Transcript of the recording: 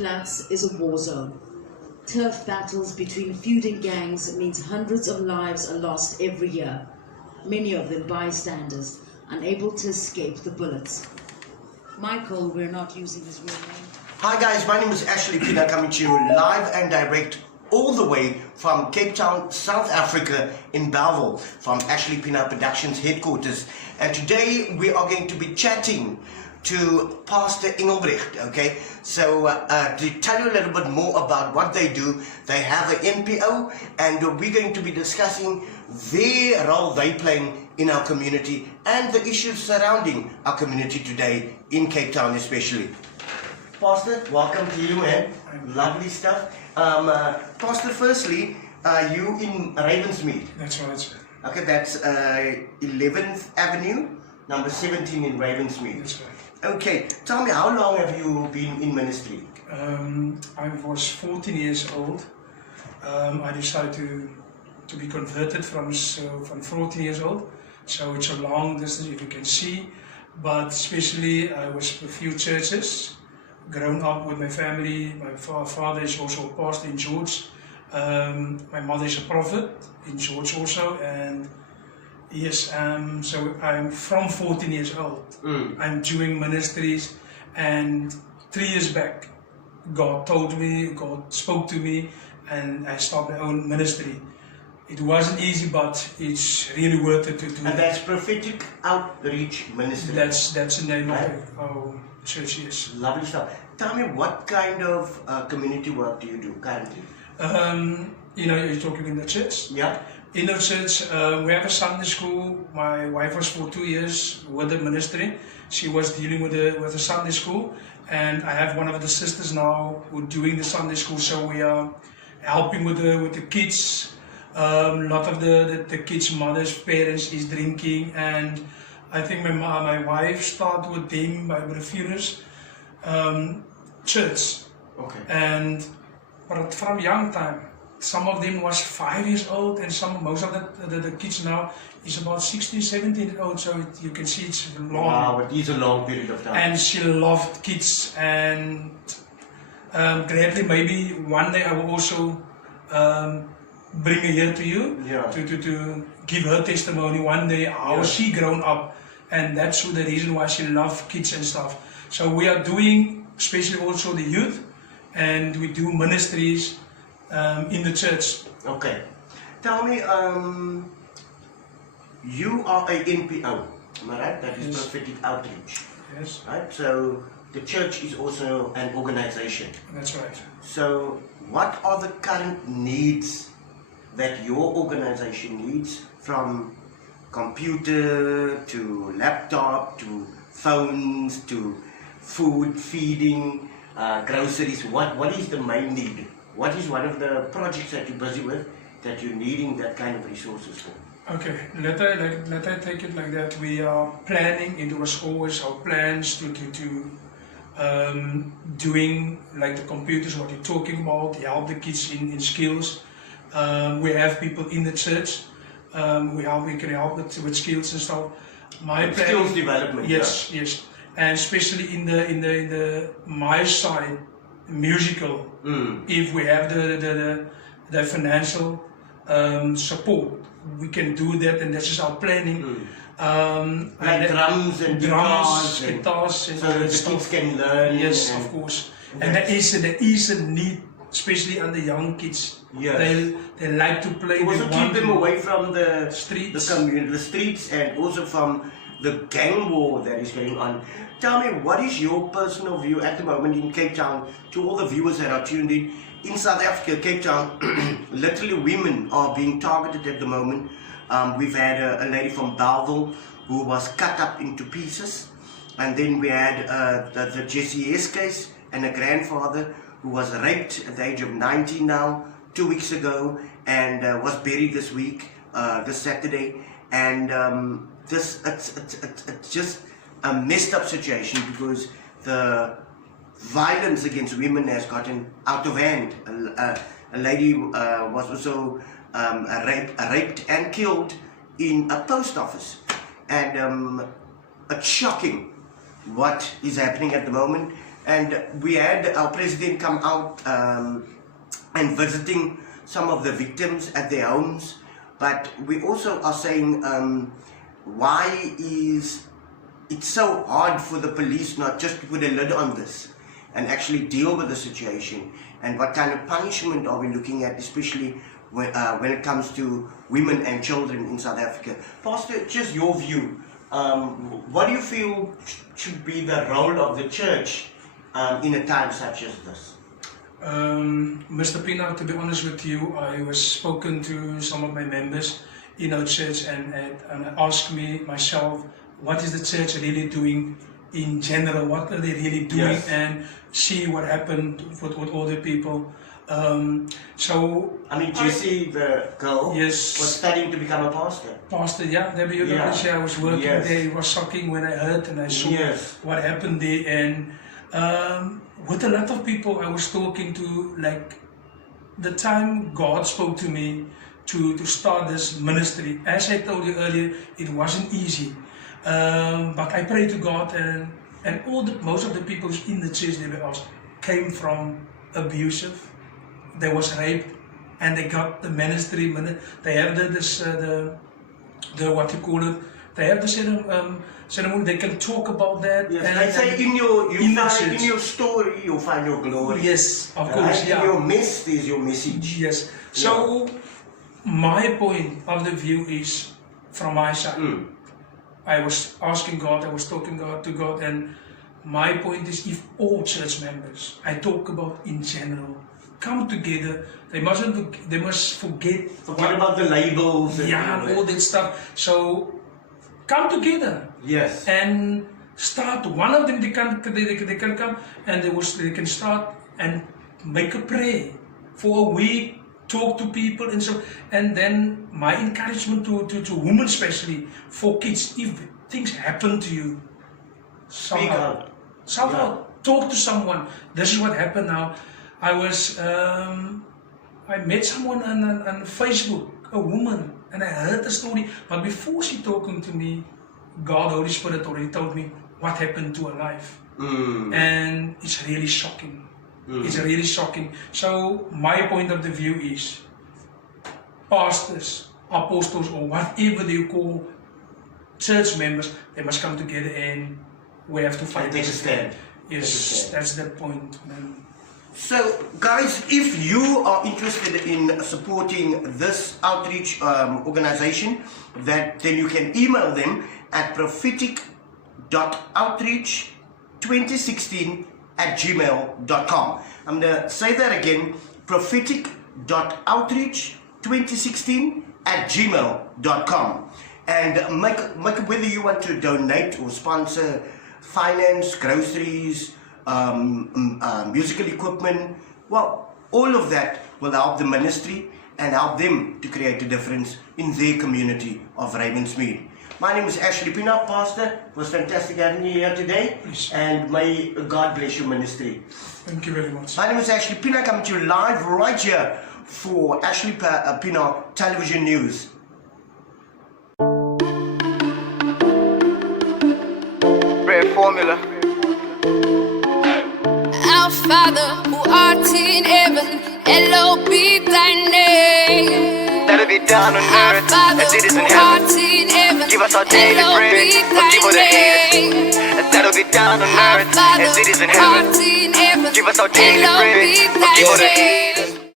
flats is a war zone. Turf battles between feuding gangs means hundreds of lives are lost every year, many of them bystanders, unable to escape the bullets. Michael, we're not using his real name. Hi guys, my name is Ashley Pienaar, coming to you live and direct all the way from Cape Town, South Africa in Bellville, from Ashley Pienaar Productions headquarters. And today we are going to be chatting to Pastor Engelbrecht, okay? So to tell you a little bit more about what they do, they have an NPO, and we're going to be discussing their role they play in our community and the issues surrounding our community today in Cape Town especially. Pastor, welcome to you, man. Lovely stuff. Pastor, firstly, you in Ravensmead. That's right, sir. Okay, that's 11th Avenue, number 17 in Ravensmead. That's right. Okay, tell me, how long have you been in ministry? I was 14 years old. I decided to be converted from 14 years old. So it's a long distance, if you can see. But especially I was a few churches. Grown up with my family. My father is also a pastor in George. My mother is a prophet in George also. And yes, so I'm from 14 years old. I'm doing ministries, and 3 years back, God spoke to me, and I started my own ministry. It wasn't easy, but it's really worth it to do. And that's Prophetic Outreach Ministry. That's the name of our church, yes. Lovely stuff. Tell me, what kind of community work do you do currently? You're talking in the church? Yeah. In the church, we have a Sunday school. My wife was for 2 years with the ministry. She was dealing with the Sunday school, and I have one of the sisters now who doing the Sunday school. So we are helping with the kids. A lot of the kids' mothers, parents is drinking, and I think my wife started with them by refusers church. Okay. But from young time. Some of them was 5 years old, and most of the kids now is about 16, 17 years old, so you can see it's long. Wow, it is a long period of time. And she loved kids, and gladly maybe one day I will also bring her here to you, to give her testimony one day how she grown up, and that's the reason why she loves kids and stuff. So we are doing, especially also the youth, and we do ministries in the church. Okay. Tell me, you are a NPO, am I right? That is Yes. Prophetic Outreach. Yes. Right? So the church is also an organization. That's right. So what are the current needs that your organization needs, from computer to laptop to phones to food, feeding, groceries? What is the main need? What is one of the projects that you're busy with that you're needing that kind of resources for? Okay, let I take it like that. We are planning, it was always our plans to doing like the computers, what you're talking about, help the kids in skills. We have people in the church, we can help with skills and stuff. My plan, skills development. Yes, yes. And especially in the my side, musical, if we have the financial support, we can do that, and that's just our planning. Like drums and guitars, so that the kids can learn. Yes, of course. And there is a need, especially on the young kids. Yes. They like to play. Also keep them away from the streets, the streets, and also from the gang war that is going on. Tell me, what is your personal view at the moment in Cape Town, to all the viewers that are tuned in South Africa, Cape Town? Literally women are being targeted at the moment. We've had a lady from Bellville who was cut up into pieces, and then we had the Jesse S case, and a grandfather who was raped at the age of 19 now, 2 weeks ago, and was buried this week, this Saturday. And it's just a messed up situation, because the violence against women has gotten out of hand. A lady was also raped and killed in a post office, and it's shocking what is happening at the moment. And we had our president come out and visiting some of the victims at their homes. But we also are saying, why is it so hard for the police not just to put a lid on this and actually deal with the situation? And what kind of punishment are we looking at, especially when it comes to women and children in South Africa? Pastor, just your view. What do you feel should be the role of the church in a time such as this? Mr. Pienaar, to be honest with you, I was spoken to some of my members in our church and asked me myself, what is the church really doing in general? What are they really doing? Yes. And see what happened with all the people. So I mean, Jessie, the girl, yes, was studying to become a pastor. Pastor, yeah, I was working Yes. there. It was shocking when I heard and I saw Yes. what happened there. And with a lot of people I was talking to, like the time God spoke to me to start this ministry, as I told you earlier, it wasn't easy. But I prayed to God, and most of the people in the church they were asked came from abusive. There was rape, and they got the ministry. They have the what you call it. They have the ceremony. They can talk about that. Yes, and, they say in your story you'll find your glory. Yes, of course. In your mess is your message. Yes. So my point of the view is from my side. I was asking God. I was talking to God, and my point is, if all church members, I talk about in general, come together, they must forget. Forget about the labels. And all that stuff. So come together. Yes. And start. One of them they can come and they can start and make a prayer for a week. Talk to people and then my encouragement to women, especially for kids, if things happen to you, Speak out. Talk to someone. This is what happened now. I met someone on Facebook, a woman, and I heard the story. But before she talking to me, God, Holy Spirit already told me what happened to her life. And it's really shocking. It's really shocking. So my point of the view is, pastors, apostles, or whatever they call church members, they must come together and we have to fight. Take a stand. Yes, that's the point, man. So, guys, if you are interested in supporting this outreach organization, then you can email them at prophetic.outreach2016@gmail.com. I'm going to say that again, prophetic.outreach2016@gmail.com. And make whether you want to donate or sponsor finance, groceries, musical equipment, well, all of that will help the ministry and help them to create a difference in their community of Ravensmead. My name is Ashley Pienaar, Pastor. It was fantastic having you here today. Please. And may God bless your ministry. Thank you very much. My name is Ashley Pienaar, coming to you live right here for Ashley Pienaar Television News. Red formula. Our Father who art in heaven, hallowed be thy name. That'll be down on Our earth Father as it is who in art heaven. in heaven, Give us our daily hallowed bread. be Forgive all the thy haters. name. That'll be down on Our earth Father as it is in who heaven. art in heaven, Give us our daily hallowed bread. be Forgive all the thy name.